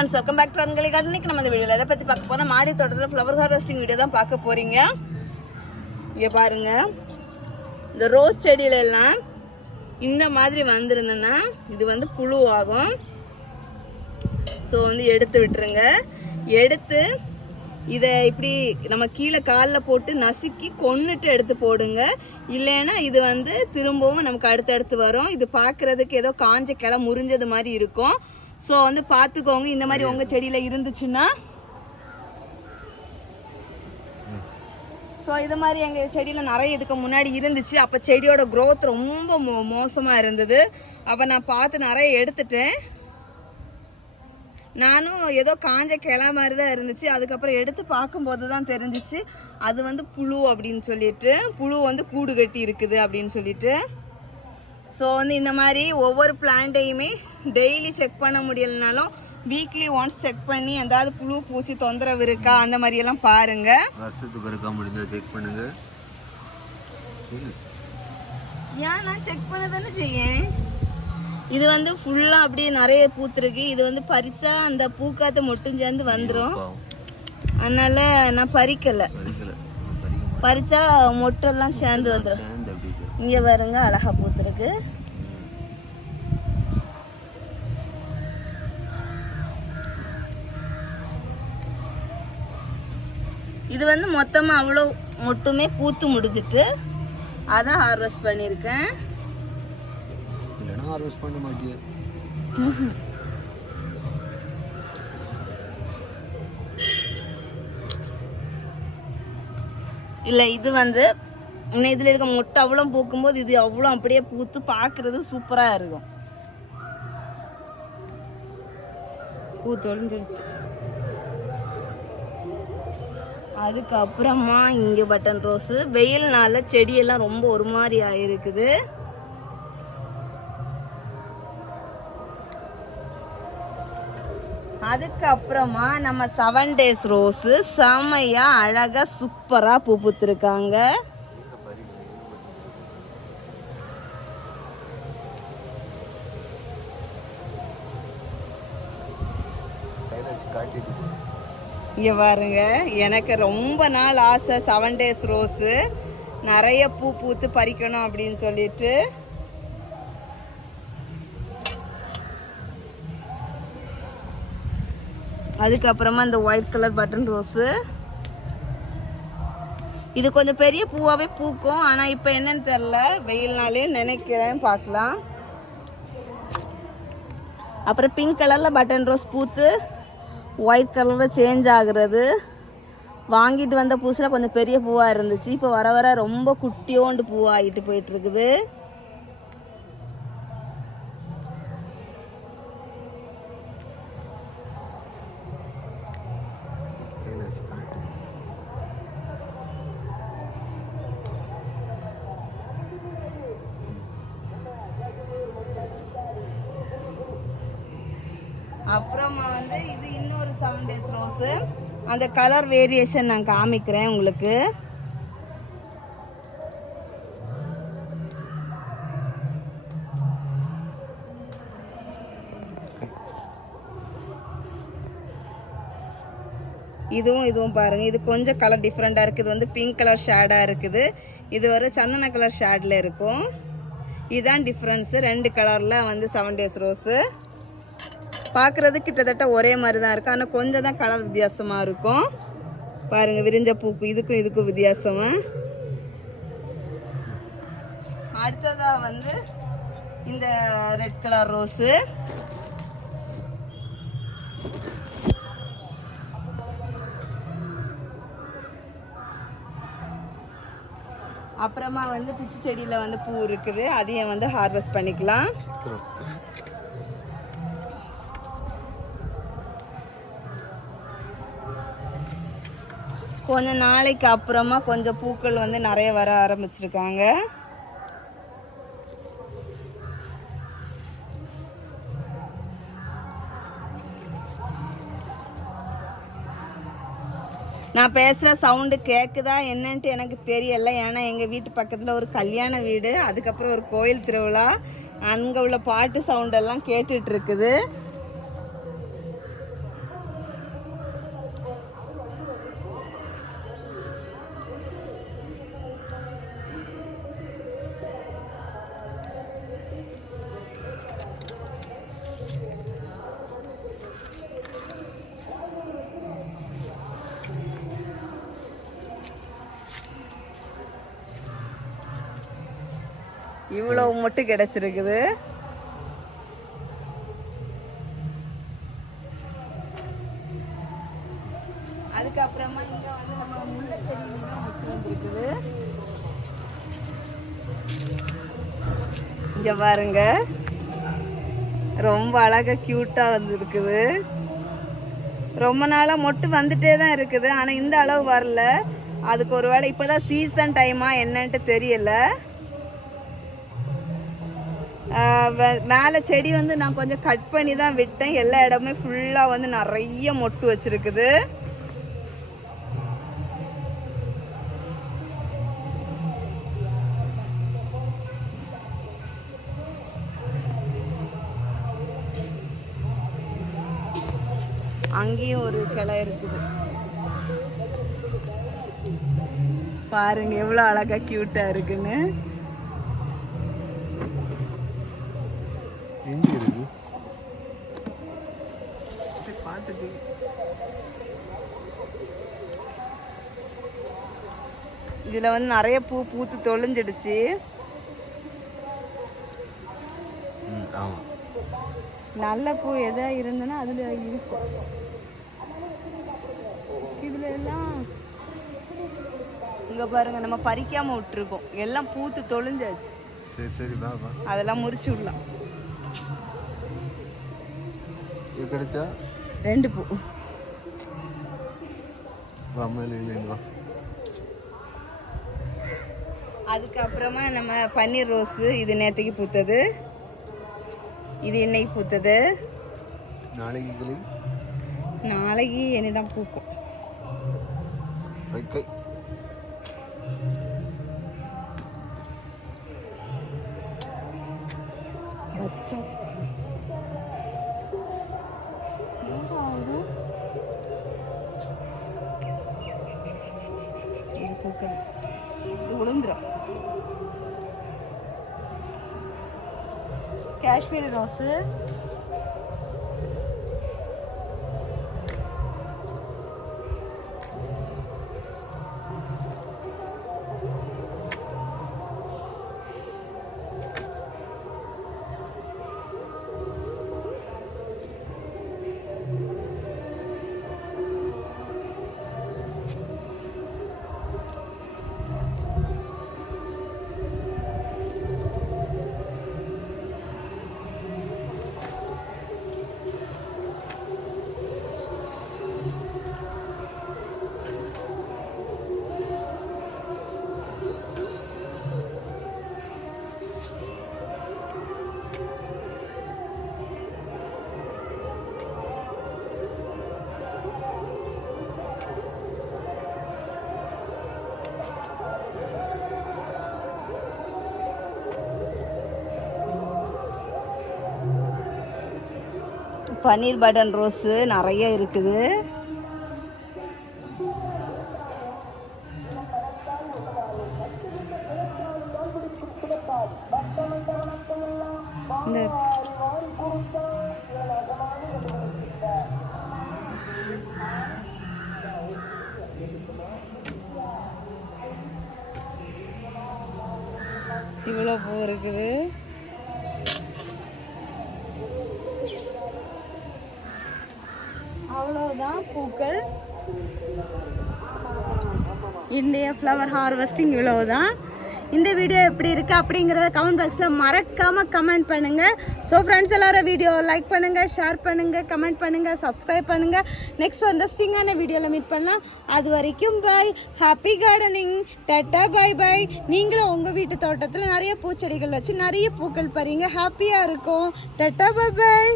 Welcome back to அன்கலி garden. இன்னைக்கு நம்ம இந்த வீடியோவில் எதை பற்றி பார்க்க போனால் மாடி தோட்டத்தில் ஃப்ளவர் ஹார்வெஸ்டிங் வீடியோ தான் பார்க்க போகிறீங்க. இங்கே பாருங்கள், இந்த ரோஸ் செடியிலெல்லாம் இந்த மாதிரி வந்திருந்தேன்னா இது வந்து புழு ஆகும். ஸோ வந்து எடுத்து விட்டுருங்க. எடுத்து இதை இப்படி நம்ம கீழே காலில் போட்டு நசுக்கி கொன்னுட்டு எடுத்து போடுங்க. இல்லைன்னா இது வந்து திரும்பவும் நமக்கு அடுத்தடுத்து வரும். இது பார்க்குறதுக்கு ஏதோ காஞ்ச கிளை முறிஞ்சது மாதிரி இருக்கும். ஸோ வந்து பார்த்துக்கோங்க. இந்த மாதிரி உங்கள் செடியில் இருந்துச்சுன்னா, ஸோ இது மாதிரி எங்கள் செடியில் நிறைய இதுக்கு முன்னாடி இருந்துச்சு. அப்போ செடியோட க்ரோத் ரொம்ப மோசமாக இருந்தது. அப்போ நான் பார்த்து நிறைய எடுத்துட்டேன். நானும் ஏதோ காஞ்ச கிளை மாதிரி தான் இருந்துச்சு. அதுக்கப்புறம் எடுத்து பார்க்கும்போது தான் தெரிஞ்சிச்சு அது வந்து புழு அப்படின்னு சொல்லிட்டு, புழு வந்து கூடு கட்டி இருக்குது அப்படின்னு சொல்லிட்டு. ஸோ வந்து இந்த மாதிரி ஒவ்வொரு பிளான்ட்டையுமே டெய்லி செக் பண்ண முடியலனாலும் வீக்லி ஒன்ஸ் செக் பண்ணி ஏதாவது புழு பூச்சி தொந்தரவு இருக்கா அந்த மாதிரியெல்லாம் பாருங்க. வருஷத்துக்கு இருக்கா முடிஞ்சா செக் பண்ணுங்க. ஏன் நான் செக் பண்ண தானே செய்யேன். இது வந்து ஃபுல்லாக அப்படியே நிறைய பூத்துருக்கு. இது வந்து பறிச்சா அந்த பூக்காத்த மொட்டும் சேர்ந்து வந்துடும். அதனால நான் பறிக்கலை. பறிச்சா மொட்டெல்லாம் சேர்ந்து வந்துடும். இங்கே பாருங்க, அழகா பூத்துருக்கு. இது வந்து மொத்தமாக அவ்வளோ மொட்டுமே பூத்து முடிஞ்சிட்டு அதான் ஹார்வெஸ்ட் பண்ணியிருக்கேன். ஹார்வெஸ்ட் பண்ண மாட்டேன். இல்லை, இது வந்து இன்னும் இதில் இருக்க மொட்டை அவ்வளோ பூக்கும்போது இது அவ்வளோ அப்படியே பூத்து பார்க்குறது சூப்பராக இருக்கும். பூ தொலைஞ்சிருச்சு. அதுக்கப்புறமா இங்கே பட்டன் ரோஸு. வெயில்னால செடியெல்லாம் ரொம்ப ஒரு மாதிரி ஆகிருக்குது. அதுக்கப்புறமா நம்ம 7 days ரோஸு செமையாக அழகாக சூப்பராக பூ பூத்துருக்காங்க. இங்கே பாருங்க, எனக்கு ரொம்ப நாள் ஆசை 7 days ரோஸு நிறைய பூ பூத்து பறிக்கணும் அப்படின்னு சொல்லிட்டு. அதுக்கப்புறமா இந்த ஒயிட் கலர் பட்டன் ரோஸு. இது கொஞ்சம் பெரிய பூவாகவே பூக்கும். ஆனால் இப்போ என்னன்னு தெரில, வெயில்னாலே நினைக்கிறேன், பார்க்கலாம். அப்புறம் பிங்க் கலரில் பட்டன் ரோஸ் பூத்து ஒயிட் கலரில் சேஞ்ச் ஆகுறது. வாங்கிட்டு வந்த பூசில் கொஞ்சம் பெரிய பூவாக இருந்துச்சு. இப்போ வர வர ரொம்ப குட்டியோண்டு பூவாகிட்டு போயிட்டுருக்குது. அப்புறமா வந்து இது இன்னொரு 7 days ரோஸு. அந்த கலர் வேரியேஷன் நான் காமிக்கிறேன் உங்களுக்கு. இதுவும் பாருங்க, இது கொஞ்சம் கலர் டிஃப்ரெண்டாக இருக்குது. இது வந்து பிங்க் கலர் ஷேடாக இருக்குது. இது ஒரு சந்தன கலர் ஷேடில் இருக்கும். இதுதான் டிஃப்ரென்ஸு. 2 கலரில் வந்து 7 days ரோஸு. பார்க்குறது கிட்டத்தட்ட ஒரே மாதிரி தான் இருக்கும். ஆனால் கொஞ்சம் தான் கலர் வித்தியாசமாக இருக்கும். பாருங்கள், விரிஞ்ச பூக்கு இதுக்கும் வித்தியாசமாக. அடுத்ததாக வந்து இந்த ரெட் கலர் ரோஸு. அப்புறமா வந்து பிச்சி செடியில் வந்து பூ இருக்குது. அதையும் வந்து ஹார்வெஸ்ட் பண்ணிக்கலாம். கொஞ்ச நாளைக்கு அப்புறமா கொஞ்சம் பூக்கள் வந்து நிறைய வர ஆரம்பிச்சிருக்காங்க. நான் பேசுகிற சவுண்டு கேட்குதா என்னன்ட்டு எனக்கு தெரியலை. ஏன்னா எங்கள் வீட்டு பக்கத்தில் ஒரு கல்யாண வீடு, அதுக்கப்புறம் ஒரு கோயில் திருவிழா. அங்கே உள்ள பாட்டு சவுண்டெல்லாம் கேட்டுட்ருக்குது. இவ்வளவு மொட்டு கிடைச்சிருக்குது. அதுக்கப்புறமா இங்க வந்து நம்ம முல்லை செடியிலாம் மொட்டு வந்துருக்குது. இங்க பாருங்க, ரொம்ப அழகா கியூட்டா வந்துருக்குது. ரொம்ப நாளா மொட்டு வந்துட்டே தான் இருக்குது, ஆனா இந்த அளவு வரல. அதுக்கு ஒருவேளை இப்பதான் சீசன் டைமா என்னன்ட்டு தெரியல. மேலே செடி வந்து நான் கொஞ்சம் கட் பண்ணி தான் விட்டேன். எல்லா இடமே ஃபுல்லாக வந்து நிறைய மொட்டு வச்சிருக்குது. அங்கேயும் ஒரு கிளை இருக்குது பாருங்க, எவ்வளோ அழகா கியூட்டா இருக்குன்னு. இதுல வந்து நிறைய பூ பூத்து தொலைஞ்சிடுச்சு. நல்ல பூ எதா இருந்ததுன்னா அதுல இருக்கும். இதுல எல்லாம் இங்க பாருங்க, நம்ம பறிக்காம விட்டுருக்கோம், எல்லாம் பூத்து தொலைஞ்சாச்சு. சரி சரி வா வா, அதெல்லாம் முறிச்சு விடலாம். இது கிடைச்சா 2 பூ. வா மேலே வா. அதுக்கப்புறமா நம்ம பன்னீர் ரோஸு, இது நேற்றுக்கு பூத்தது, இது இன்னைக்கு பூத்தது. நாளைக்கு நாளைக்கு இனிதான் பூக்கும். உளுந்துரும். காஷ்மீரி ரோஸு, பன்னீர் பட்டன் ரோஸு நிறைய இருக்குது. இந்த இவ்வளோ பூ இருக்குது. அவ்வளோதான் பூக்கள். இந்திய ஃப்ளவர் ஹார்வெஸ்டிங் இவ்வளவுதான். இந்த வீடியோ எப்படி இருக்குது அப்படிங்கிறத கமெண்ட் பாக்ஸில் மறக்காமல் கமெண்ட் பண்ணுங்கள். ஸோ ஃப்ரெண்ட்ஸ் எல்லோரும் வீடியோ லைக் பண்ணுங்கள், ஷேர் பண்ணுங்கள், கமெண்ட் பண்ணுங்கள், சப்ஸ்கிரைப் பண்ணுங்கள். நெக்ஸ்ட் இன்ட்ரெஸ்டிங்கான வீடியோவில் மீட் பண்ணலாம். அது வரைக்கும் பாய், ஹாப்பி கார்டனிங், டாட்டா, பாய் பாய். நீங்களும் உங்கள் வீட்டு தோட்டத்தில் நிறைய பூச்செடிகள் வச்சு நிறைய பூக்கள் பறிங்க, ஹாப்பியாக இருக்கும். டாட்டா, பாய் பாய்.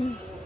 Mm.